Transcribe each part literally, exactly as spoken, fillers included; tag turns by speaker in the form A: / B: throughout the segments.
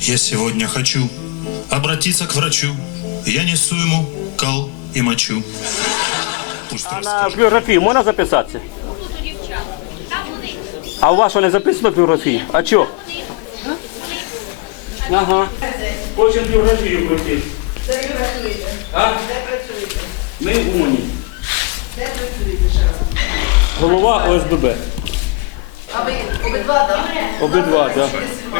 A: Я сегодня хочу обратиться к врачу. Я несу ему кал и мочу. Пусть
B: А на
A: расскажет.
B: біографію можна записатися? А у вас що не записано в біографії? А чого? Ага. Хочемо біографію пройти.
C: Де ви працюєте?
B: А?
C: Де працюєте?
B: Ми в Умані.
C: Де працюєте ще раз?
B: Голова О С Б Б.
C: А ви обидва, так?
B: Обидва, так.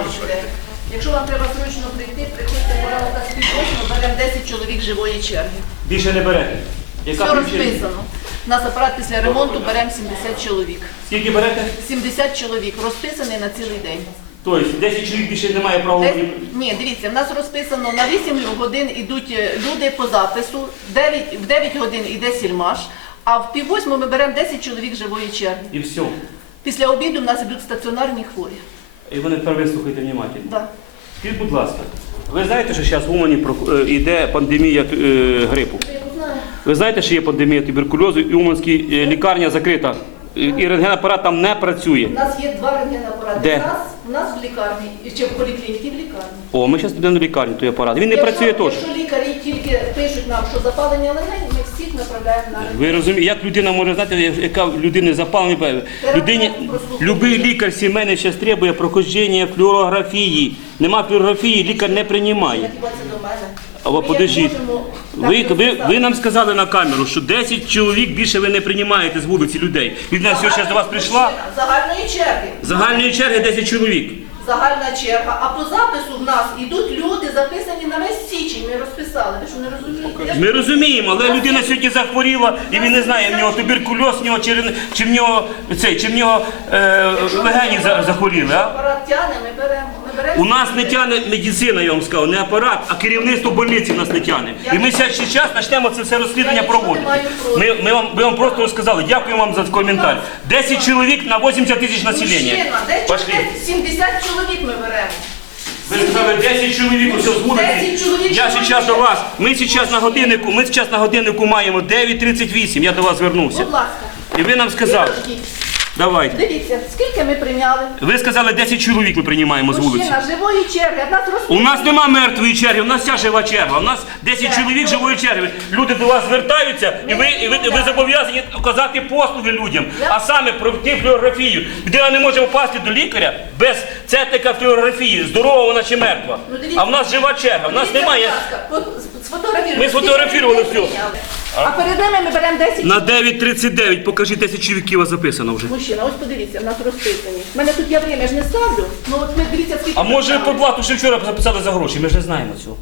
C: Якщо вам треба срочно прийти, приходьте пора на співбесіду, беремо десять чоловік живої черги.
B: Більше не берете? Яка
C: Все
B: причина?
C: розписано. У нас апарат після ремонту беремо сімдесят чоловік.
B: Скільки берете?
C: сімдесят чоловік розписаний на цілий день.
B: Тобто десять чоловік більше немає права.
C: Десь- Ні, дивіться, в нас розписано на вісім годин йдуть е, люди по запису, дев'ять, в дев'ять годин йде сільмаш, а в пів восьму ми беремо десять чоловік живої черги.
B: І все.
C: Після обіду в нас йдуть стаціонарні хворі.
B: І вони тепер вислухайте внимательно.
C: Да.
B: Скажіть, будь ласка, ви знаєте, що зараз в Умані йде пандемія е, грипу? Ви знаєте, що є пандемія туберкульозу і Уманська е, лікарня закрита, і і рентгенапарат там не працює.
C: У нас є два рентгенапарати.
B: Де?
C: У нас, у нас в лікарні, і ще в поліклініці в лікарні.
B: О, ми зараз підемо до лікарні, той апарат. Він не
C: Якщо-
B: працює теж.
C: Якщо лікарі тільки пишуть нам, що запалення легень, ми всіх направляємо на рентген.
B: Ви розумієте, як людина може знати, яка в людини запалення? Людині, любий лікар сімейний зараз требує проходження флюорографії. Нема флюорографії, лікар не приймає.
C: Хіба це до мене?
B: А
C: Ми
B: ви
C: як
B: подождіть.
C: можемо,
B: Ви,
C: так
B: ви,
C: розписати.
B: ви нам сказали на камеру, що десять чоловік більше ви не приймаєте з вулиці людей. Людина все зараз до вас прийшла,
C: Загальної черги.
B: загальної черги десять чоловік.
C: Загальна черга. А по запису в нас йдуть люди, записані на весь січень. Ми розписали. Ви що не розумієте?
B: Ми розуміємо, але людина сьогодні захворіла і він не знає, в нього туберкульоз, в нього, чи, рен- чи в нього, цей, чи в нього е, легені за- захворіли. А?
C: Апарат тягне, ми беремо. Ми беремо
B: У нас не тягне медицина, я вам сказав, не апарат, а керівництво больниці нас не тягне. І ми зараз почнемо це все розслідування проводити. Ми, ми, вам, ми вам просто розказали, дякую вам за коментар. десять чоловік на вісімдесят тисяч населення.
C: Мужчина, де
B: Пошли.
C: сімдесят чоловік ми беремо.
B: Ви сказали десять чоловік усе з вулиці.
C: десять чоловік.
B: Я зараз до вас. Ми зараз на годиннику, ми зараз на годиннику маємо дев'ять тридцять вісім. Я до вас звернувся.
C: Будь ласка.
B: І ви нам сказали.
C: Діточки,
B: Давайте.
C: дивіться, скільки ми прийняли.
B: Ви сказали десять чоловік ми приймаємо з вулиці.
C: Мужчина, живої черги. В нас
B: У
C: розписано.
B: нас нема мертвої черги, у нас вся жива черга. У нас десять чоловік живої черги. Люди до вас звертаються, і ви, і ви, ви зобов'язані оказати послуги людям, а саме пройти флюорографію. Людина не може попасти до лікаря без цетика флюорографії, здорова вона чи мертва.
C: Ну, дивіться.
B: А в нас жива черга, в нас
C: Дивіться,
B: немає.
C: будь ласка, от сфотографіруйте.
B: Ми сфотографували
C: Скільки ми
B: все.
C: прийняли. А перед ними ми беремо десять
B: На дев'ять тридцять дев'ять покажіть десять чоловіків записано вже.
C: Мужчина, ось подивіться, в нас розписані. У мене тут я время я ж не ставлю. Ну от ви дивіться, скільки.
B: А може
C: ми
B: по
C: ставили.
B: плату ще вчора записали за гроші, ми ж не знаємо цього.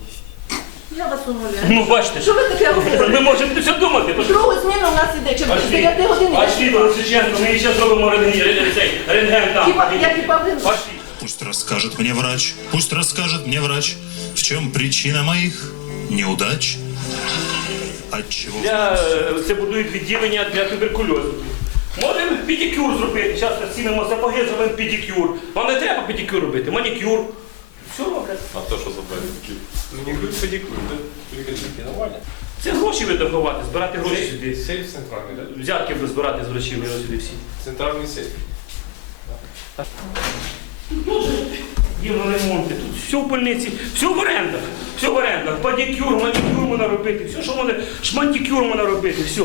C: Я вас умоляю.
B: Ну бачите,
C: Що ви таке говорите?
B: ми можемо все думати.
C: Другу зміну у нас іде, чи з дев'яти годин. йде.
B: Пошли, Лисиченко, ми зараз зробимо рентген, цей, рентген там.
C: Хіба, як і Павлин.
B: Пошли.
A: Пусть расскажет мне врач, пусть расскажет мне врач, в чем причина моих неудач. Отчего?
B: Для, е, це будують відділення для туберкульозу. Можемо педикюр зробити. Зараз знімемо сапоги, зробимо педикюр. Вам не треба педикюр робити, манікюр. Все добре.
D: А то що за педикюр? Ну не говорить педикюр, да? Педикюрки нормально.
B: Це гроші видоховати, збирати гроші сюди.
D: Сейф центральний, да?
B: Взятки буде збирати з врачів, і сюди всі.
D: Центральний сейф.
B: Є на ремонти, тут все в больниці, все в орендах, все в орендах. Педикюр, манікюр можна робити, все, що можна, шмантикюр можна робити, все.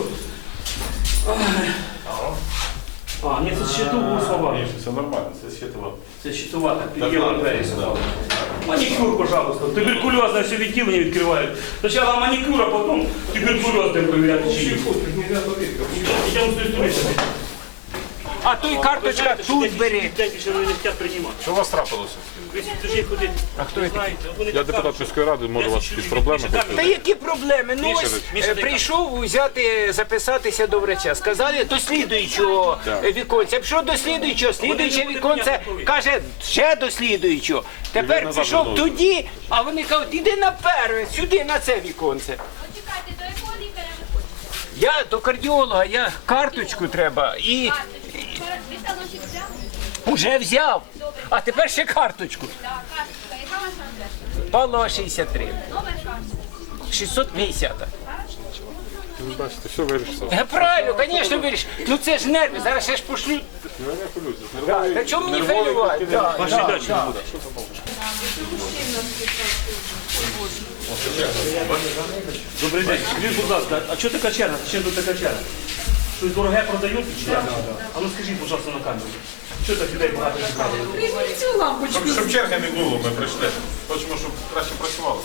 B: А, ні, це щитові слова.
D: Ні, все нормально, це щитова.
B: Це щитова, так,
D: Так,
B: під'ємна
D: ладно,
B: двері.
D: да.
B: Манікюр, пожалуйста. Туберкульозне все відділення відкривають. Спочатку манікюр, а потім туберкульоз будемо перевіряти, чи є. Йдемо з тої сторони сюди.
E: А той карточка тут бери.
B: Більше вони не хочуть приймати.
D: Що у вас трапилося?
B: Ви сюди ходите. А хто
D: Я депутат міської ради, може у вас якісь проблеми?
E: Та які проблеми? Ну
B: Міша,
E: ось
B: Міша,
E: е,
B: дай
E: прийшов взяти, записатися до врача. Сказали до слідуючого е, віконця. Пішов до слідуючого, слідуюче віконце каже, ще до слідуючого. Тепер
D: назад
E: пішов
D: вернули.
E: тоді, а вони кажуть, іди на перше, сюди, на це віконце.
F: Почекайте, до якого лікаря ви хочете?
E: Я до кардіолога, я карточку треба і
F: Ви талончик взяли?
E: вже взяв. А тепер ще карточку.
F: Так, карточка. Яка ваша адреса?
E: Павлова шістдесят три.
F: Номер карточки.
E: шістсот п'ятдесят.
D: Ви бачите, все вирішиться.
E: Е, Правильно, звісно, виріш. Ну це ж нерви, зараз ще ж пошлють.
D: Я не хвилююся.
E: Да, та чому мені хвилювати? Да,
B: Пошли
E: да,
B: далі.
E: да.
B: не буде. Добрий день. Скажіть, будь ласка, а чого така черга? Чим тут така черга? Щось дороге продають? Чи як? А ну скажіть, будь ласка, на камеру. Чого так людей багато зібрали?
G: Щоб, щоб черги не було, ми прийшли. Хочемо, щоб краще працювало.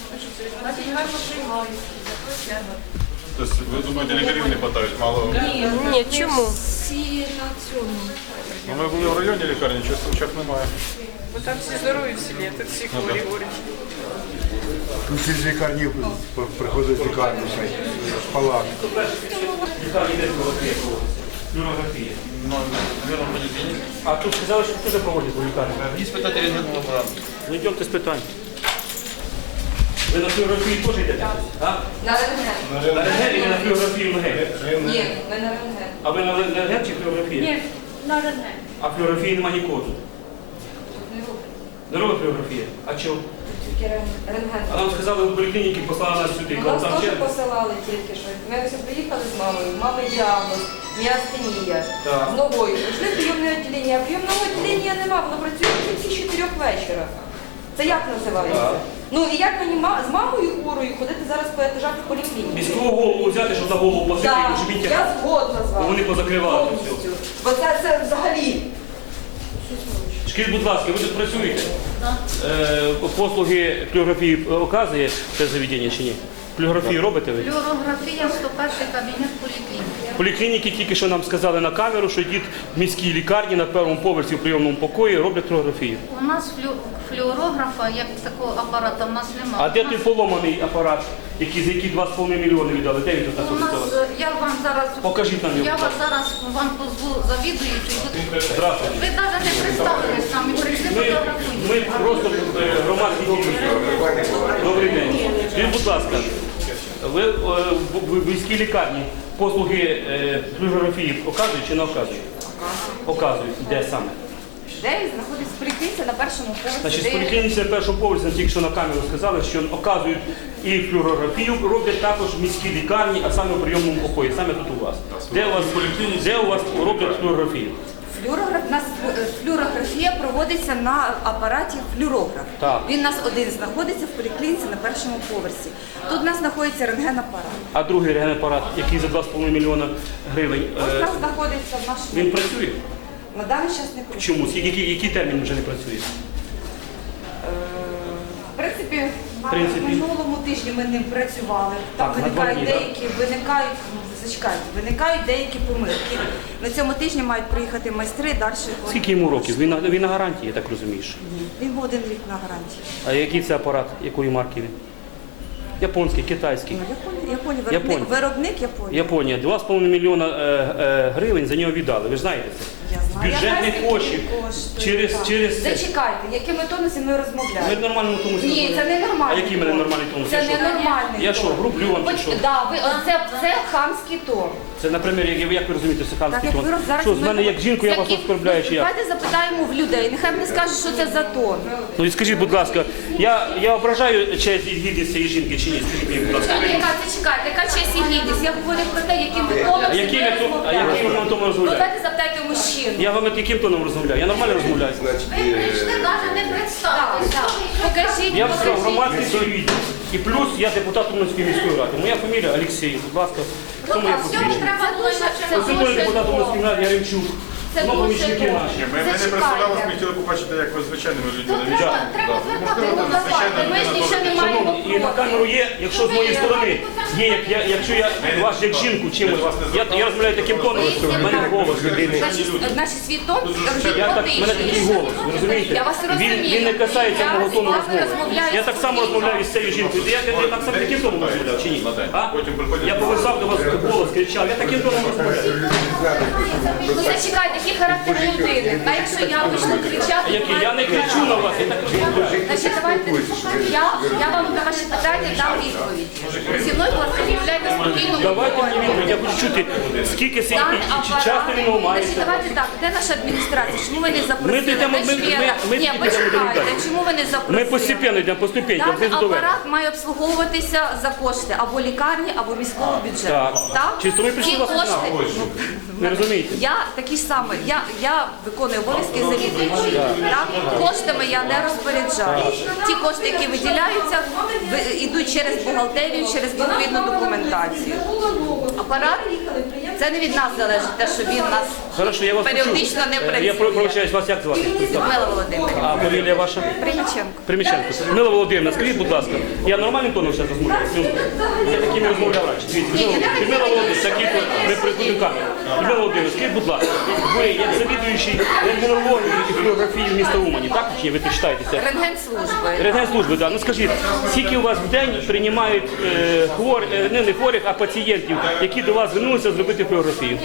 G: Тобто, ви думаєте, лікарів не хватають, мало?
H: Ні, чому?
F: Всі на цьому.
G: Ну, ми були в районі лікарні, чого случок немає.
H: Бо там всі здорові в селі, тут всі хворі говорять.
I: Всі з лікарні приходять з лікарні, з палат.
B: Лікарні де флюорографія проводиться? Флюорографія. А тут сказали, що теж проводять у лікарні?
D: Є спитати рентгенового апарату.
B: Ну йдемте з питань. Ви на флюорографію теж йдете? А?
J: На рентген.
B: На рентген і на флюорографію ноги?
J: Ні, ми на рентген.
B: А ви на рентген чи флюорографія?
F: Ні, на рентген.
B: А флюорографії нема нікого тут?
J: Не робить.
B: Не робить флюорографія? А чого?
J: Тільки рен- рентген.
B: А нам сказали, в поліклініки послали нас сюди.
J: Ну,
B: Коли
J: нас
B: там
J: теж
B: черга.
J: посилали тільки що. Ми ось приїхали з мамою, в мами діагноз, міастенія,
B: Так.
J: з ногою. Прийшли в прийомне відділення, а прийомного відділення нема, воно працює тільки з чотирьох вечора. Це як називається?
B: Так.
J: Ну і як мені ма- з мамою хворою ходити зараз по етажах в поліклініці?
B: Міського голову взяти, щоб на голову посити,
J: Так,
B: щоб він
J: я
B: тягав.
J: згодна з вами.
B: Вони позакривали це
J: Повністю. Бо це, це взагалі.
B: Скажіть, будь ласка, ви тут працюєте? Е, послуги флюорографії оказує це заведення чи ні? Флюорографію робите ви?
K: Флюорографія сто перший кабінет поліклініки.
B: Поліклініки тільки що нам сказали на камеру, що йдуть в міській лікарні на першому поверсі в прийомному покої роблять флюорографію.
K: У нас флю... флюорографа, як такого апарата, в нас немає.
B: А де той поломаний апарат, який, за який два з половиною мільйони віддали? Де він тут
K: У нас,
B: знаходиться?
K: е, я вам зараз,
B: Покажіть нам його.
K: я вас зараз вам позву завідуючи. Ви,
B: Здравствуйте.
K: ви навіть не представились нам і прийшли
B: Ми,
K: фотографуємо.
B: ми просто е, громадські діячі. Добрий день. Скажіть, будь ласка, ви е, в, в міській лікарні послуги е, флюорографії оказують чи не оказують? Оказують. Де саме?
J: Де знаходиться поліклініка на першому поверсі?
B: Значить, з
J: де-
B: поліклініці на першому поверсі, тільки що на камеру сказали, що оказують і флюорографію, роблять також в міській лікарні, а саме у прийомному покої, саме тут у вас. Де у вас, де у вас роблять флюорографію?
J: Флюорограф, у нас е, флюорографія проводиться на апараті флюорограф.
B: Так.
J: Він у нас один знаходиться в поліклініці на першому поверсі. Тут у нас знаходиться рентген-апарат.
B: А другий рентген-апарат, який за два з половиною мільйона гривень,
J: Ось у
B: е,
J: нас знаходиться в нашому...
B: він працює?
J: На даний час не працює.
B: Чому? Скільки, який, який термін вже не працює?
J: Е, В принципі, на
B: принципі.
J: минулому тижні ми ним працювали. Там
B: Так, на два
J: виникають
B: дні, так?
J: деякі, виникають, ну, зачекайте, виникають деякі помилки. На цьому тижні мають приїхати майстри далі.
B: Скільки йому років? Він на, він на гарантії, я так розумієш.
J: Він був один рік на гарантії.
B: А який це апарат? Якої марки він? Японський, китайський.
J: Ну, Японія, Японія, виробник,
B: Японія.
J: виробник Японії.
B: Японія. два з половиною мільйона е, е, гривень за нього віддали. Ви ж знаєте це?
J: Я
B: З
J: знаю.
B: бюджетних
J: Я знаю,
B: коштів.
J: скільки коштує,
B: Через,
J: так.
B: через це.
J: Зачекайте, якими тонусами ми
B: Ми
J: розмовляємо?
B: в нормальному тому
J: Ні, це не нормальний
B: А який в мене
J: тон.
B: нормальний тон?
J: Це
B: Я що?
J: не нормальний
B: Я
J: тон.
B: що, грублю вам чи
J: Хоч-
B: що?
J: Да, ви, це, це хамський тон.
B: Це, наприклад, як, як ви розумієте,
J: Так,
B: сиханський
J: як
B: тон.
J: ви роз- зараз
B: Що, з
J: ми-
B: мене як жінку я вас
J: Які-
B: оскорбляю чи як?
J: Давайте запитаємо в людей, нехай вони скажуть, що це за тон.
B: Ну і скажіть, будь ласка, я, я ображаю честь і гідність цієї жінки чи ні? Скажіть мені, будь ласка.
J: Яка, зачекайте, яка честь і гідність? Я говорю про те, яким ви тоном
B: А яким я то- а яким я тоном
J: Ну
B: розмовляю?
J: дайте запитайте мужчину.
B: Я вам яким тоном розмовляю? Я нормально розмовляю?
K: Ви прийшли, навіть не представились.
J: Так, покажіть,
B: Я все,
J: покажіть.
B: громадський телевізор. І плюс я депутат Уманської міської ради. Моя фамілія Олексій, будь ласка. Хто моє посвідчення?
K: Треба було
B: Це дуже депутат Уманської ради Яремчук.
J: Це
B: Ну,
J: дуже
B: помічники
J: добре.
B: наші.
G: Ні, ми, ми не представлялися, ми хотіли побачити, як ви звичайними людьми.
K: Треба, треба звертати
J: Ну, давайте, ми ж нічого не маємо
B: Шановні, і на камеру є, якщо з моєї сторони є, як я, якщо я вас як жінку чимось, я, я розмовляю таким тоном, що в мене голос людини.
J: Значить, значить, свій тон
B: Я так, в мене такий голос, ви розумієте?
J: Я вас
B: Він,
J: розумію.
B: він не касається
J: Я
B: мого
J: з
B: тону
J: вами
B: розмови.
J: розмовляю
B: Я так само розмовляю з цією жінкою. Я, я, я так само таким тоном розмовляв, чи ні? А? Я повисав до вас голос, кричав, я таким тоном розмовляю.
J: Ну зачекайте, який характер людини. А якщо я почну кричати,
B: Який? Я не кричу на вас, я так розмовляю.
J: значить, давайте Я, я вам на ваші питання дам відповідь. Зі мною, будь ласка, розмовляйте спокійно.
B: Давайте мені відповідь, я хочу чути, скільки
J: Дан
B: сидить, чи часто
J: апарат.
B: він ламається.
J: Значить, давайте так, де наша адміністрація? Чому ви не запросили?
B: Ми йдемо, ми-
J: Де
B: ми-
J: члена?
B: ми
J: Ні,
B: підійдемо до
J: почекайте,
B: людей.
J: чому ви не запросили?
B: Ми постепенно йдемо, по ступенькам,
J: Даний
B: знизу до верху.
J: апарат має обслуговуватися за кошти або лікарні, або міського бюджету.
B: Так. Чисто ми прийшли
J: Ці
B: вас
J: кошти,
B: узнати.
J: ну,
B: Ви розумієте?
J: Я такі ж саме, я, я виконую обов'язки завідуючої. Так? Коштами я не розпоряджаю. Ті кошти, які виділяються, ви- йдуть через бухгалтерію, через відповідну документацію. Апарат, це не від нас залежить, те, що він нас
B: Хорошо, я вас
J: періодично
B: почув.
J: не
B: Е,
J: працює.
B: Я про- пробачаюсь, вас як звати?
J: Людмила Володимирівна.
B: А фамілія ваша?
J: Примаченко.
B: Приміченко. Мила Володимирівна, скажіть, будь ласка, я нормальним тоном зараз розмовляю? Ну, я такими розмовляв раніше. Дивіться, Людмила Володимирівна, такі, ми приходимо камеру. Людмила Володимирівна, скажіть, будь ласка, ви як завідуючий рентгенології і флюорографії міста Умані, так чи ні? Ви читаєтеся?
J: Рентгенслужби.
B: Рентгенслужби, так. Ну скажіть, скільки у вас в день приймають е, хвор, е, не, не хворих, а пацієнтів, які до вас звернулися зробити флюорографію?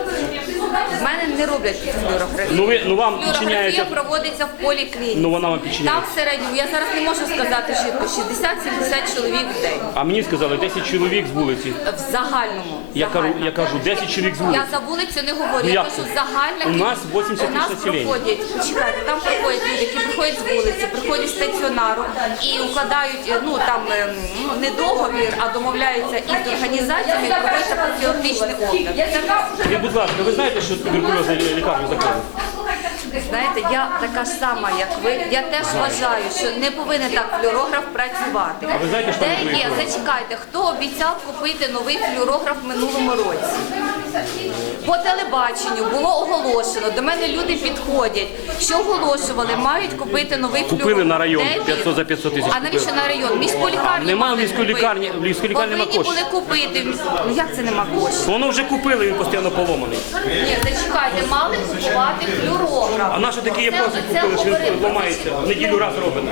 J: В мене не роблять флюорографію.
B: Ну, ви, ну вам
J: Флюорографія
B: підчиняється,
J: проводиться в поліклініці.
B: ну вона вам
J: Там
B: підчиняється.
J: в середньому, я зараз не можу сказати чітко, шістдесят-сімдесят чоловік в день.
B: А мені сказали десять чоловік з вулиці.
J: В загальному.
B: Я кажу,
J: Загально.
B: я кажу десять чоловік з вулиці.
J: Я за вулицю не говорю,
B: Ну,
J: я
B: як
J: кажу
B: це?
J: загальна
B: У
J: кількість.
B: нас вісімдесят
J: У нас
B: тисяч населення.
J: проходять, чекайте, там приходять люди, які приходять з вулиці, приходять з стаціонару і укладають, е, ну там ем, ну, не договір, а домовляються із організаціями, і проводиться профілактичний огляд.
B: І, будь ласка, ви знаєте, що туберкульозну лікарню закрили?
J: Знаєте, я така ж сама, як ви. Я теж вважаю, що не повинен так флюорограф працювати.
B: А ви знаєте, що там
J: Де
B: новий
J: є?
B: флюорограф?
J: Зачекайте, хто обіцяв купити новий флюорограф в минулому році? По телебаченню було оголошено. До мене люди підходять, що оголошували, мають купити новий флюорограф.
B: Купили на район
J: Де він?
B: п'ятсот за п'ятсот тисяч
J: А навіщо
B: купили.
J: на район? Міську лікарню
B: Нема
J: мали
B: в міської
J: купити.
B: лікарні, в міської лікарні нема
J: Повинні
B: коштів.
J: були купити. Ну як це нема коштів?
B: Воно вже купили, він постійно поломаний.
J: Ні, зачекайте, мали купувати флюорограф.
B: А наші такі є
J: Це-
B: просто
J: це
B: купили, що
J: говорить
B: він
J: про
B: ламається.
J: те,
B: В неділю раз робимо.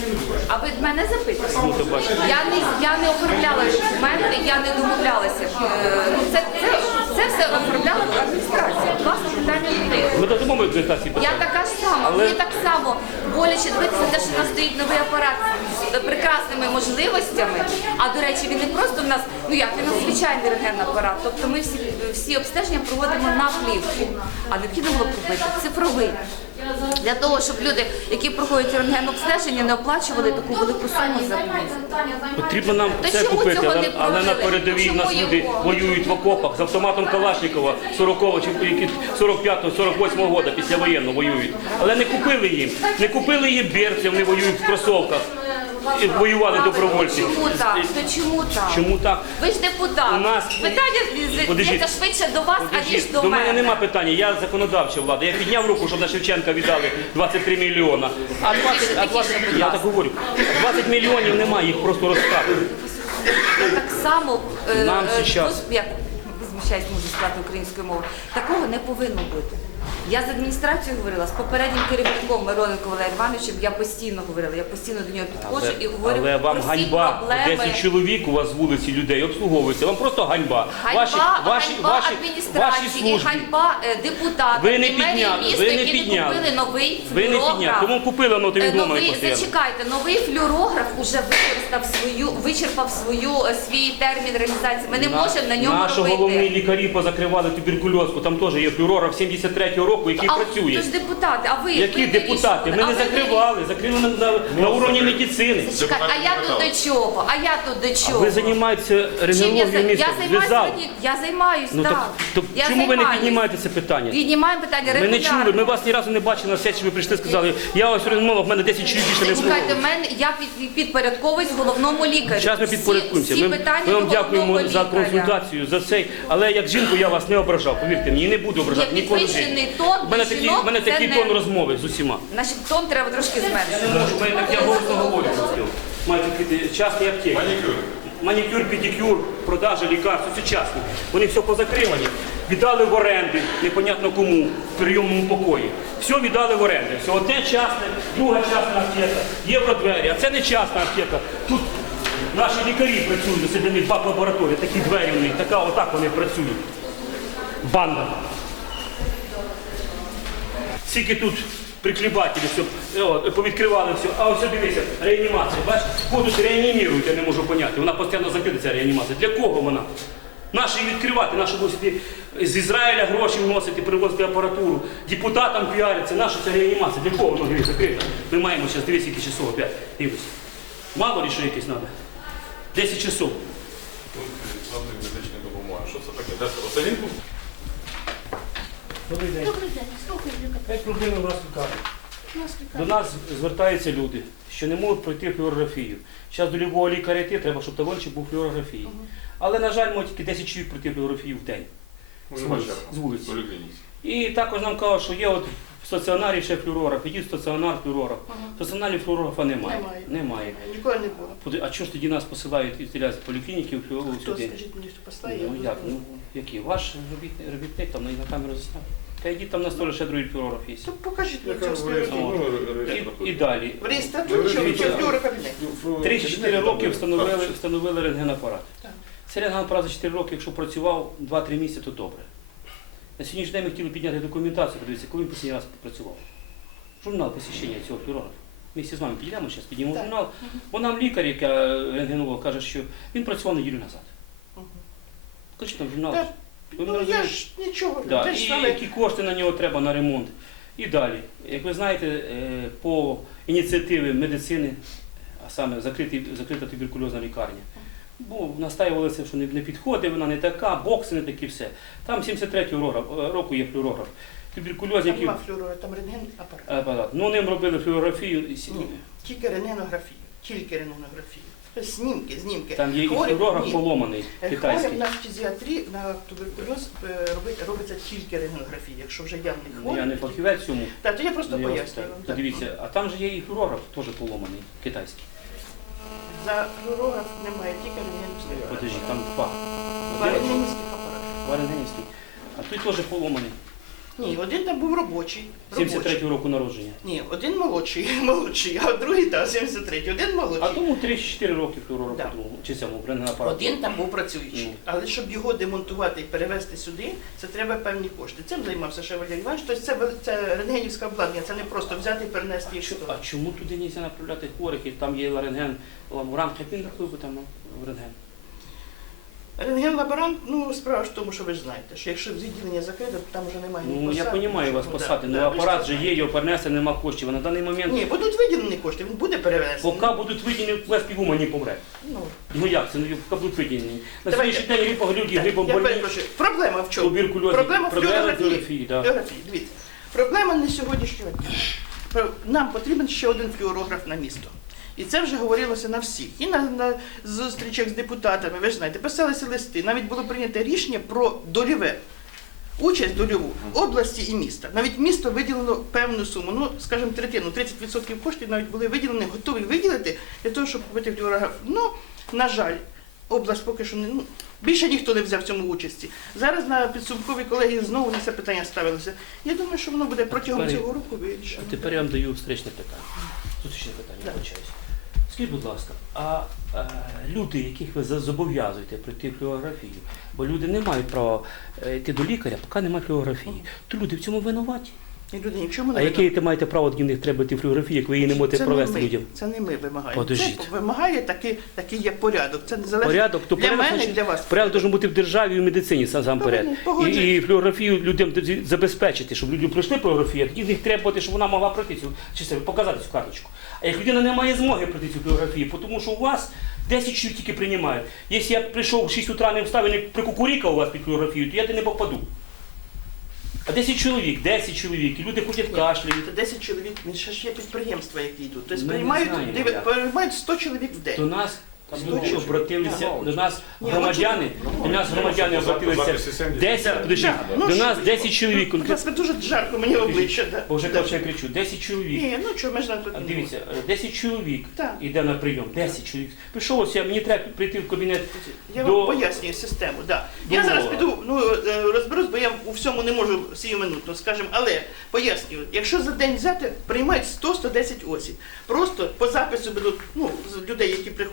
J: А ви мене запитуєте?
B: Ну, то бачите.
J: Я не, я не оформляла документи, я не домовлялася. Е, Ну, це, це, це все оформляла адміністрація. Власне, питання до них.
B: Ми додамо ми адміністрації
J: Я
B: питання.
J: така ж сама,
B: Але-
J: мені так само боляче дивитися те, що в нас стоїть новий апарат з прекрасними можливостями. А до речі, він не просто в нас, ну як, він у нас звичайний рентген-апарат. Тобто ми всі, всі обстеження проводимо на плівку. А необхідно було купити цифровий. Для того, щоб люди, які проходять рентген-обстеження, не оплачували таку велику суму за місяць.
B: Потрібно нам
J: То
B: це
J: чому
B: купити,
J: цього
B: але,
J: не
B: але на
J: провели?
B: передовій в
J: Чому
B: нас люди
J: його?
B: воюють в окопах з автоматом Калашникова сорокового чи які сорок п'ятого сорок восьмого року післявоєнного воюють. Але не купили їм. Не купили їм берців, вони воюють в кросовках. І воювали добровольці.
J: Чому так? То чому так?
B: Чому так?
J: Ви ж депутат.
B: У нас-
J: Питання
B: Подождіть.
J: здається швидше до вас, аніж
B: Подождіть,
J: до,
B: до мене
J: мене.
B: нема питання, я законодавча влада. Я підняв руку, щоб на Шевченка віддали двадцять три мільйона. А двадцять, а двадцять, я так говорю, двадцять мільйонів немає, їх просто розкатують.
J: Так само е,
B: Нам
J: е,
B: сейчас-
J: тут, як визначаюсь, можу сказати українською мовою, такого не повинно бути. Я з адміністрацією говорила, з попереднім керівником Мироненко Валерієм Івановичем, я постійно говорила, я постійно до нього підходжу і говорю
B: Але вам
J: про всі
B: ганьба,
J: проблеми.
B: десять чоловік у вас з вулиці людей обслуговується, вам просто ганьба.
J: Ганьба,
B: ваші, ваші,
J: ганьба
B: ваші,
J: адміністрації,
B: ваші
J: і
B: служби.
J: ганьба е, депутатів,
B: Ви не
J: і мерії
B: підняли,
J: міста,
B: ви не
J: які
B: підняли.
J: купили новий
B: Ви не
J: флюорограф.
B: підняли, тому купили ноти
J: Е,
B: від дома
J: Новий,
B: постійно.
J: зачекайте, новий флюорограф уже використав свою, вичерпав свою, е, свій термін реалізації. Ми не можемо на ньому
B: Наші
J: робити.
B: головні лікарі позакривали туберкульозку, там теж є флюорограф сімдесят третього року, який
J: А
B: працює.
J: то ж депутати, а ви
B: Які
J: ви
B: депутати? Ми
J: вирішували,
B: не
J: а ви
B: закривали, закрили на, на, на уровні медицини.
J: Чекай, а я тут до чого? А я тут до чого?
B: Ви займаєтеся
J: Чим я,
B: рентгенологією
J: за-
B: міста.
J: я
B: Ви
J: займаюся?
B: зал.
J: Я займаюсь,
B: Ну
J: так.
B: так, то
J: Я
B: чому ви не
J: займаюсь.
B: піднімаєте це питання?
J: Піднімаємо питання
B: Ми не
J: регулярно.
B: чули, ми вас ні разу не бачили на сесії, ви прийшли, сказали, я ось рентгенолог, в мене десять чоловік більше не
J: Чекайте,
B: було.
J: в мене я під, підпорядковуюсь головному лікарю.
B: Зараз ми
J: Всі-
B: підпорядкуємося.
J: Всі
B: Ми,
J: питання
B: ми вам
J: до
B: дякуємо
J: головного
B: за
J: лікаря.
B: консультацію, за цей. Але як жінку я вас не ображав, повірте мені, і не буду ображати
J: Є
B: ніколи в
J: підвищений
B: житті.
J: тон
B: У мене
J: до
B: такий,
J: жінок,
B: в мене
J: це
B: такий
J: не-
B: тон розмови з усіма.
J: Значить, тон треба трошки зменшити.
B: Тому що в мене так я голосно говорю. Мають відкрити частні аптеки.
G: Манікюр.
B: Манікюр, педикюр, продажа лікарств, все частні. Вони все позакривані. Віддали в оренди, непонятно кому, в прийомному покої. Все віддали в оренди. Все одне частне, друга частна аптека, євродвері, а це не частна аптека. Тут наші лікарі працюють, це для них бак лабораторії, такі двері в них, така, отак вони працюють. Банда. Скільки тут приклібателі, все, о, повідкривали все. А ось дивися, реанімація, бачиш? Ходуть, реанімірують, я не можу поняти. Вона постійно закрита, ця реанімація. Для кого вона? Наші її відкривати, наші мусити з Ізраїля гроші вносити, привозити апаратуру, депутатам піариться, наша ця реанімація. Для кого вона закрита? Ми маємо зараз дивіться, які часов опять. Дивись. Мало ли що якесь треба. десять часов.
G: Наданої медичної допомоги. Що це таке? Де це? Оце він був?
B: Добрий день.
K: Добрий день, слухаю, Люка.
B: П'ять проблем у нас в лікарні.
K: У нас
B: До нас звертаються люди, що не можуть пройти флюорографію. Зараз до любого лікаря йти, треба, щоб талончик був флюорографії. Але, на жаль, може тільки десять чоловік пройти флюорографію в день. З вулиці. З вулиці. І також нам кажуть, що є от в стаціонарі ще флюорограф, ідіть в стаціонар флюорограф. В стаціонарі флюорографа немає.
C: Немає.
B: Немає.
C: Ніколи не було.
B: Поди- А чого ж тоді нас посилають із з поліклініки в флюорограф
C: Хто,
B: сюди?
C: скажіть мені, що послає?
B: Ну як? Ну, який? Ваш робітник, робітник там на, на камеру засняв. Та йдіть там на столі ще другий флюорограф є.
C: То покажіть мені
G: Яка
C: цього
G: в
C: співробітника.
B: І, і далі.
C: В реєстратурі чи
B: Дивіться.
C: в флюорокабінеті?
B: три чи чотири роки встановили, встановили рентгенапарат.
C: Так.
B: Цей рентгенапарат за чотири роки, якщо працював два-три місяці, то добре. На сьогоднішній день ми хотіли підняти документацію, подивитися, коли він останній раз працював. Журнал посещення цього флюорографа. Ми всі з вами підійдемо, зараз підіймемо
C: Так.
B: журнал. Бо нам лікар, яка рентгенолог, каже, що він працював неділю назад. Кажіть там журнал.
C: Так.
B: Ви мене
C: Ну я
B: розумієте?
C: ж нічого.
B: Да.
C: Те
B: І
C: ж саме.
B: які кошти на нього треба на ремонт. І далі. Як ви знаєте, е, по ініціативі медицини, а саме закриті, закрита туберкульозна лікарня, бо настаювалося, що не, не підходить, вона не така, бокси не такі, все. Там сімдесят третього ро- року є флюорограф. Туберкульоз,
C: Там
B: який
C: нема флюору, там рентген апарат.
B: апарат. Ну, ним робили флюорографію. і сі-
C: Ні, тільки рентгенографію. Тільки рентгенографію. Тобто знімки, знімки.
B: Там є і
C: Хворі-
B: флюорограф
C: ні.
B: поломаний,
C: Е,
B: китайський.
C: Хворим на фтизіатрії, на туберкульоз е, робить- робиться тільки рентгенографія. Якщо вже явний
B: Ну,
C: хворий.
B: Я не
C: то-
B: фахівець в цьому.
C: Так, то я просто
B: Ну, я
C: пояснюю
B: так.
C: вам.
B: То
C: так.
B: дивіться, а там же є і флюорограф, теж поломаний, китайський.
C: За флюорограф немає, тільки рентгенівський апарат.
B: Подожди, там два.
C: Два рентгенівських апарати.
B: Варененівський. А той теж поломаний.
C: Ні, один там був робочий.
B: сімдесят
C: робочий.
B: третього року народження.
C: Ні, один молодший, молодший, а другий там сімдесят третій. Один
B: А
C: молодший.
B: тому три-чотири роки флюорографу
C: Да.
B: другому, чи цьому рентгенапарату.
C: Один там був працюючий.
B: Ну.
C: Але щоб його демонтувати і перевезти сюди, це треба певні кошти. Цим займався ще Валерій Іванович. Тобто це, вел- це рентгенівське обладнання, це не просто взяти і перенести їх сюди.
B: А чому туди не можна направляти хворих, і там є рентген, лаборант, як він рахує би там в рентген?
C: Рентген-лаборант, ну справа ж в тому, що ви ж знаєте, що якщо відділення закрите, то там вже немає ні
B: Ну, я
C: посад,
B: розумію вас
C: нічого.
B: посади,
C: Да,
B: ну
C: да, ви
B: апарат
C: це
B: же є,
C: знаєте.
B: його перенести, нема коштів. А на даний момент,
C: Ні, будуть виділені кошти, він буде перевезений.
B: поки будуть виділені, плес півума не помре.
C: Ну,
B: Ну як це, ну поки будуть виділені. На
C: Давайте.
B: сьогоднішній день грипом люди,
C: так,
B: грипом
C: я
B: больні,
C: перепрошую. Проблема в чому?
B: туберкульозні,
C: Проблема в
B: проблема
C: флюорографії.
B: флюорографії, да.
C: Флюорографії, дивіться. Проблема не сьогоднішнього дня. Про- Нам потрібен ще один флюорограф на місто. І це вже говорилося на всіх. І на, на зустрічах з депутатами, ви ж знаєте, писалися листи. Навіть було прийнято рішення про дольове. Участь дольову області і міста. Навіть місто виділило певну суму, ну, скажімо, третину, тридцять відсотків коштів навіть були виділені, готові виділити для того, щоб купити флюорограф. Ну, на жаль, область поки що не, ну, більше ніхто не взяв в цьому участі. Зараз на підсумковій колегії знову на це питання ставилося. Я думаю, що воно буде протягом
B: Тепер-
C: цього року вирішено.
B: А тепер я вам даю встречне питання. Зустрічне питання,
C: Да.
B: вибачаюсь. Скажіть, будь ласка, а е, люди, яких ви за- зобов'язуєте пройти флюорографію, бо люди не мають права е, йти до лікаря, поки немає флюорографії, то люди в цьому винуваті.
C: І люди ні в чому не
B: А яке ви маєте право, тоді в них треба йти флюорографію, як ви її не можете
C: Це
B: провести
C: ми,
B: людям?
C: Це не ми вимагаємо.
B: Подождіть.
C: Це вимагає такий, такий є порядок. Це не залежить
B: Порядок, то
C: для
B: порядок,
C: мене і
B: значить,
C: для вас.
B: порядок має бути в державі і в медицині насамперед.
C: Правильно,
B: І,
C: погоджуюсь.
B: і флюорографію людям тоді забезпечити, щоб люди пройшли флюорографію, а тоді в них треба бути, щоб вона могла пройти цю, чи це, показати цю карточку. А як людина не має змоги пройти цю флюорографію, тому що у вас десять чоловік тільки приймають. Якщо я прийшов в шість утра, не встав і не прикукурікав у вас під флюорографію, то я не попаду. А десять чоловік, десять чоловік, і люди ходять кашляють.
C: Це десять чоловік, ну, ще ж є підприємства, які йдуть. Тобто
B: Ми не
C: приймають,
B: знаємо,
C: диви-
B: як.
C: приймають сто чоловік в
B: До
C: день.
B: нас
C: Сто
B: люди
C: чоловік.
B: обратилися,
C: Так.
B: до нас
C: Ні,
B: громадяни, до нас громадяни обратилися
G: Записи сімдесят.
B: десять, подожди,
C: Так, ну
B: до
C: що
B: нас
C: ви?
B: десять чоловік,
C: Будь
B: конкретно,
C: ласка, дуже жарко мені в обличчя. Да.
B: бо вже
C: Да.
B: коли я кричу, десять чоловік.
C: Ні, ну що, ми ж нам тут
B: А
C: не
B: дивіться, е, десять чоловік
C: Так.
B: йде на прийом, десять чоловік. Пішов ось я, мені треба прийти в кабінет
C: Я
B: до...
C: вам пояснюю систему. Да.
B: до
C: Я зараз
B: Львова.
C: піду, ну е, розберусь, бо я у всьому не можу сіюминутно, скажімо, але пояснюю, якщо за день взяти, приймають сто - сто десять осіб. Просто по запису беруть, ну, з людей, які приходять за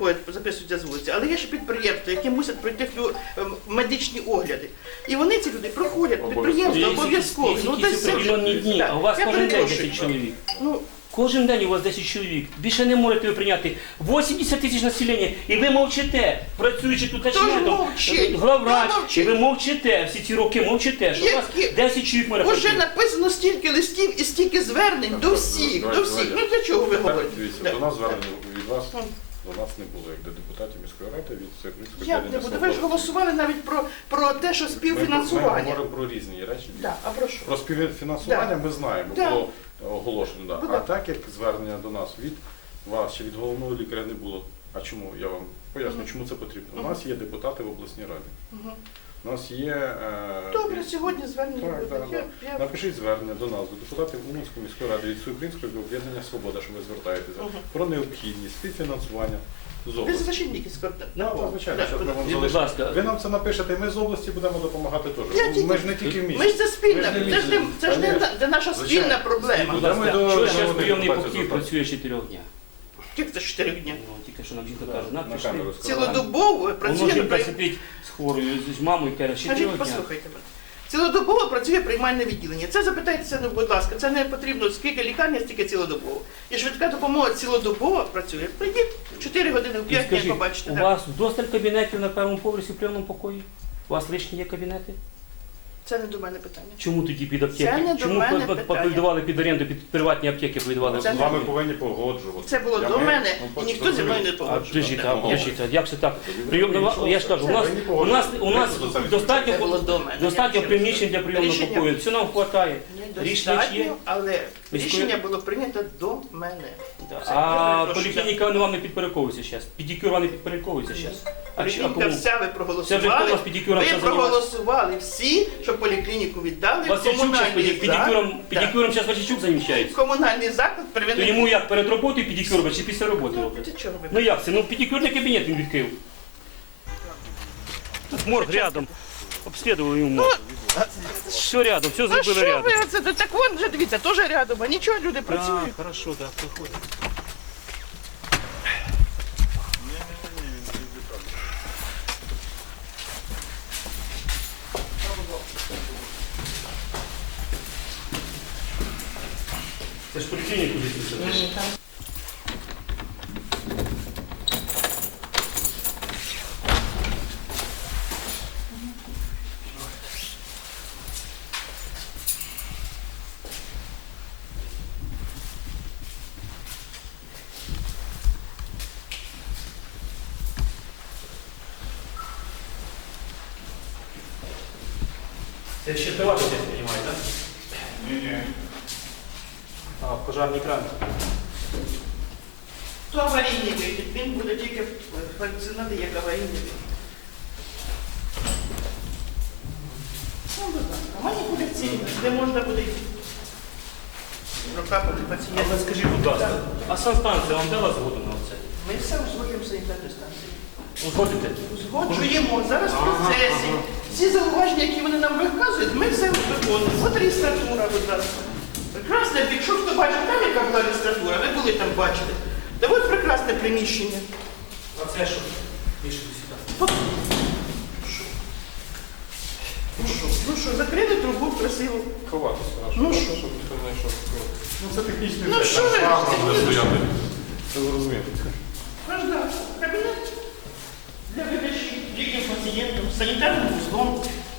C: записуються з вулиці, але є ще підприємства, які мусять пройти флюор... ем, медичні огляди. І вони ці люди проходять, підприємства обов'язково. Ну,
B: Тільки
C: це
B: определенні дні,
C: Так,
B: а у вас
C: я
B: кожен день
C: перепрошую.
B: десять чоловік.
C: Ну,
B: Кожен день у вас десять чоловік. Більше не можете ви прийняти. вісімдесят тисяч населення, і ви мовчите, працюючи тут
C: Хто ж
B: начальником,
C: мовчить?
B: главврач,
C: Хто
B: і
C: мовчить?
B: ви мовчите, всі ці роки мовчите, що у вас
C: Які?
B: десять чоловік може
C: Уже
B: працювати.
C: написано стільки листів і стільки звернень до всіх, до всіх. Ну для чого ви говорите?
G: Дивіться,
C: Да.
G: до нас звернення від вас, до нас не було, як до депутатів міської ради, від Всеукраїнської
C: Як не буде? Ви ж голосували навіть про, про те, що
G: Ми
C: співфінансування.
G: говоримо про різні речі.
C: Да, а про що?
G: Про співфінансування ми знаємо,
C: Да.
G: було оголошено. Да.
C: Ну,
G: А
C: да.
G: так як звернення до нас від вас чи від головного лікаря не було, а чому? Я вам поясню, чому це потрібно. У нас є депутати в обласній раді. У нас є... е,
C: Добре,
G: від-
C: сьогодні звернення
G: Так,
C: буде.
G: так,
C: Я-
G: так.
C: я-
G: Напишіть звернення до нас, до депутатів Уманської міської ради від Всеукраїнського об'єднання «Свобода», що ви звертаєтеся, про необхідність співфінансування з
C: Ви
G: області.
C: залишіть скорта.
G: Ну, так, звичайно, що ми вам
B: І, будь
G: залишимо.
B: ласка.
G: Ви нам це напишете, ми з області будемо допомагати теж.
C: Я
G: Ну,
C: тільки-
G: Ми ж не тільки в місті.
C: Ми ж це спільна,
G: Ми ж не
C: це ж не,
G: місті.
C: це ж не,
G: Конечно.
C: на- це наша
G: Звичайно.
C: спільна проблема.
B: Будь
G: Будемо
B: ласка,
G: до-
B: що
G: до
B: зараз
G: народних
B: прийомний
G: депутатів
B: покій
G: звертатися.
B: працює з чотирьох дня?
C: Тільки це чотири дні.
B: Ну, тільки що нам жінка каже,
G: На
B: напиши.
G: камеру скажу.
C: Цілодобово
B: Воно
C: працює
B: жінка
C: при-
B: сидить з хворою, з мамою, каже, з
C: Скажіть,
B: чотирьох дня.
C: послухайте мене. Цілодобово працює приймальне відділення. Це запитайтеся, ну, будь ласка, це не потрібно, скільки лікарня, стільки цілодобово. І швидка допомога цілодобово працює. Прийдіть в чотири години, в
B: І
C: п'ять днів
B: скажіть,
C: побачите.
B: у
C: так.
B: вас вдосталь кабінетів на першому поверсі в прийомному покої? У вас лишні є кабінети?
C: Це не до мене питання.
B: Чому тоді під
C: Це
B: аптеки?
C: не до
B: Чому
C: мене
B: по- по-
C: питання.
B: повідували під оренду, під приватні аптеки повідували?
C: Це
G: З вами повинні погоджуватися.
C: Це було
G: Я
C: до
G: ми-
C: мене,
G: ну,
C: і ніхто зі мною не
B: А
C: погоджував.
B: подождіть, а подождіть, а як це так? Прийомна, я ж кажу, у нас, у нас, у нас
C: Це було
B: достатньо,
C: до мене.
B: достатньо
C: Я
B: приміщень для прийомного
C: Рішення-
B: покою. Все нам вистачає. Рішення ж є.
C: Недостатньо, але
B: Міської-
C: рішення було прийнято до мене.
B: Да.
C: Все, я
B: А
C: перепрошую.
B: поліклініка вони вам не підпорядковується зараз. Педикюр вам не підпорядковується зараз. А, чи- а
C: Поліклініка
B: кому?
C: вся ви
B: Це вже хто
C: проголосували.
B: у вас педикюром
C: Ви
B: все займається?
C: проголосували всі, щоб поліклініку віддали в
B: Васильчук зараз
C: комунальний
B: педикюром,
C: заклад.
B: педикюром зараз Васильчук займається.
C: Комунальний заклад
B: То
C: привели.
B: йому як перед роботою педикюр робить чи після роботи
C: Ну,
B: робить?
C: ти чого ви?
B: Ну як це? Ну педикюрний кабінет він відкрив. Тут морг рядом. Обслідували йому морг. Все рядом, все
C: Ну
B: зробили
C: що
B: рядом.
C: ви оце? Ну, так вон вже дивіться, теж рядом, а нічого люди
B: Так,
C: працюють.
B: хорошо, так, проходить. Це ж поліклініку десь. Це ще товар здесь приймає, так?
G: Ні-ні.
B: А, пожарний кран.
C: То аварійний вихід, він буде тільки функціонати як аварійний вихід. Ну, будь ласка, маніпуляційно, де можна буде прокапати
B: А
C: пацієнта.
B: ви скажіть, будь ласка, а санстанція вам дала згоду на це?
C: Ми все узгодимо санітарну станцію.
B: Узгодите?
C: Узгоджуємо зараз в процесі. Всі зауваження, які вони нам виказують, ми все виконуємо. От реєстратура, будь ласка. Прекрасне, якщо хто бачив там, яка була реєстратура, ви були там бачили. Та от прекрасне приміщення.
B: А це що? Пішли сюди.
C: От. Що? Ну що, ну що, закрили трубу красиво.
G: Ховатися. а що?
C: Ну,
G: Так,
C: що?
G: щоб ніхто не йшов. Ну це технічний
C: Ну,
G: день,
C: що
G: там
C: ви?
G: швабра буде стояти. Це ви розумієте.
C: Аж да, кабінет для видачі ліків пацієнтам, з санітарним вузлом.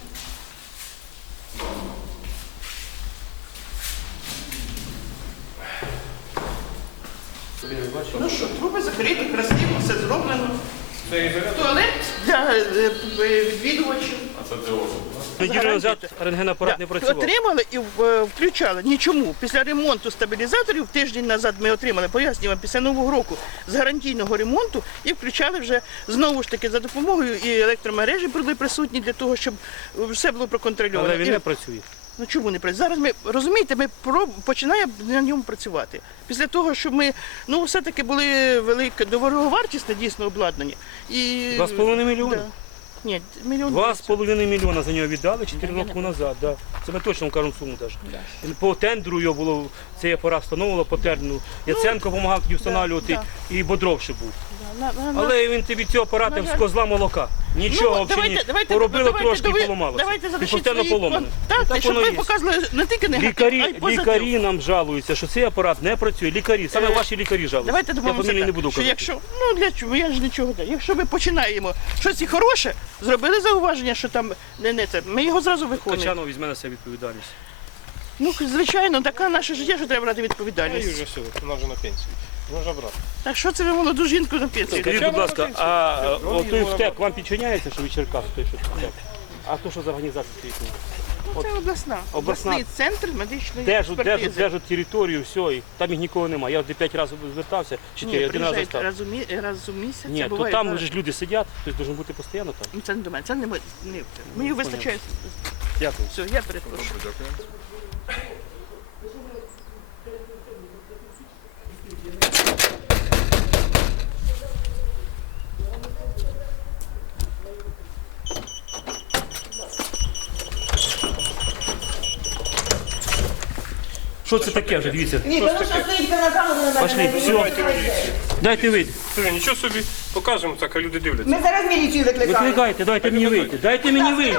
C: Ну що, труби закриті, красиво, все зроблено.
G: Це ізолятор,
C: Туалет для е, е, відвідувачів.
G: а це для офісу.
B: Неділю назад рентгенапарат не
C: Да,
B: працював.
C: Отримали і е, включали. Нічому. Після ремонту стабілізаторів тиждень назад ми отримали, пояснюю вам, після Нового року з гарантійного ремонту і включали вже знову ж таки за допомогою і електромережі були присутні для того, щоб все було проконтрольовано.
B: Але він
C: І-
B: не працює.
C: Ну чому не працює? Зараз ми розумієте, ми про починаємо на ньому працювати. Після того, що ми ну все-таки були велике дороговартісне дійсно обладнання. І
B: Два з половиною мільйони?
C: Да. Ні, мільйон.
B: Два з
C: двісті.
B: половиною мільйона за нього віддали чотири
C: Я не
B: роки назад. Да. Це ми точно кажемо суму теж. По тендеру його було, цей апарат встановлено по тендеру. Яценко допомагав тоді встановлювати,
C: да.
B: і Бодров ще був.
C: На- на- на-
B: Але він тобі цього апарата
C: На жаль.
B: з козла молока. Нічого
C: Ну,
B: взагалі
C: давайте-
B: не
C: давайте-
B: поробило
C: давайте
B: трошки і
C: дови-
B: поламалося.
C: Давайте
B: І
C: залишіть
B: постійно
C: свої
B: поломане.
C: план. Так,
B: Так
C: щоб
B: воно
C: ви
B: є.
C: показували не тільки негатив,
B: Лікарі,
C: а й позитив.
B: лікарі нам жалуються, що цей апарат не працює. Лікарі, саме
C: Е,
B: ваші лікарі жалуються.
C: Давайте
B: Я
C: домовимося
B: фамілії
C: так,
B: не буду
C: що
B: казати.
C: якщо, ну для чого, я ж нічого даю. Якщо ми починаємо щось і хороше, зробили зауваження, що там не, не це, ми його зразу виконуємо.
B: Качанов візьме на себе відповідальність.
C: Ну, звичайно, така наше життя, що треба брати
D: Та й
C: відповідальність.
D: вже все, вона вже на пенсії. Можна брати.
C: Так що це ви молоду жінку на пенсію?
B: Скажіть,
C: даєте?
B: будь ласка, а е,
D: Ну,
B: от той
D: і
B: втек вам підчиняється, що ви Черкас, той що втек? А то що за організація стоїть?
C: Ну, це обласна.
B: Обласна.
C: Обласний центр медичної
B: Держуть, держуть,
C: експертизи.
B: держуть територію, все, і там їх нікого немає. Я вже п'ять разів звертався, чотири,
C: Ні,
B: один раз
C: приїжджають
B: застав.
C: раз у, мі... раз у місяць.
B: Ні,
C: це
B: то
C: буває
B: там
C: два-
B: вже ж люди сидять, тобто повинен бути постійно там.
C: Ну, це не до мене, це не ми. Не... Мені вистачає.
B: Дякую.
C: Все, я перепрошую.
B: Що це таке вже, дивіться.
L: Ні, тому що стоїться на камеру,
B: Пошли, все. Дайте вийти.
D: Ти нічого собі покажемо, так, а люди дивляться.
L: Ми зараз міліцію викликаємо.
B: Викликайте, дайте мені вийти. Дайте мені вийти.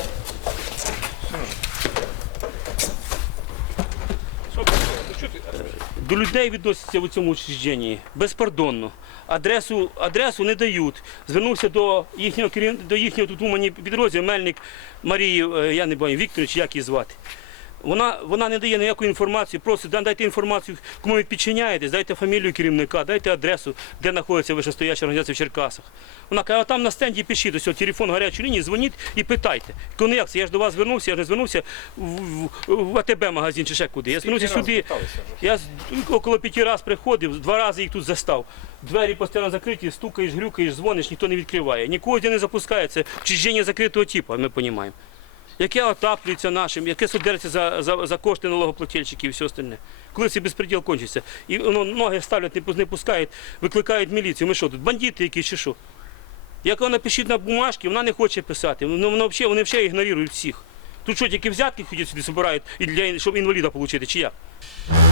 D: Що ти? Ну, чого ти?
B: До людей відносяться в цьому учрежденні безпардонно. Адресу, адресу не дають. Звернувся до їхнього керів... до їхнього тут у мені підрозділу Мельник Марії, е, я не бачу, Вікторович, як її звати. Вона, вона не дає ніяку інформацію, просить, «Да, дайте інформацію, кому ви підчиняєтесь, дайте фамілію керівника, дайте адресу, де знаходиться вищестояча організація в Черкасах. Вона каже, а там на стенді пишіть, ось телефон гарячої лінії, дзвоніть і питайте. Кажу, ну як це, я ж до вас звернувся, я ж не звернувся в, в, в АТБ магазин чи ще куди. Я звернувся
D: Скільки
B: сюди,
D: раз питалися вже?
B: я з- около п'яти разів приходив, два рази їх тут застав. Двері постійно закриті, стукаєш, грюкаєш, дзвониш, ніхто не відкриває. Нікого не запускає, це вчиження закритого типу, ми розуміємо. Яке отаплюється нашим, яке судиться за, за, за кошти налогоплательщиків і все остальне. Коли цей безпреділ кончиться, і ну, ноги ставлять, не, пу- не пускають, викликають міліцію. Ми що тут, бандити якісь чи що? Як вона пишіть на бумажки, вона не хоче писати. Ну, вона взагалі, вони взагалі ігнорують всіх. Тут що, тільки взятки ходять сюди збирають, і для, щоб інваліда отримати, чи як?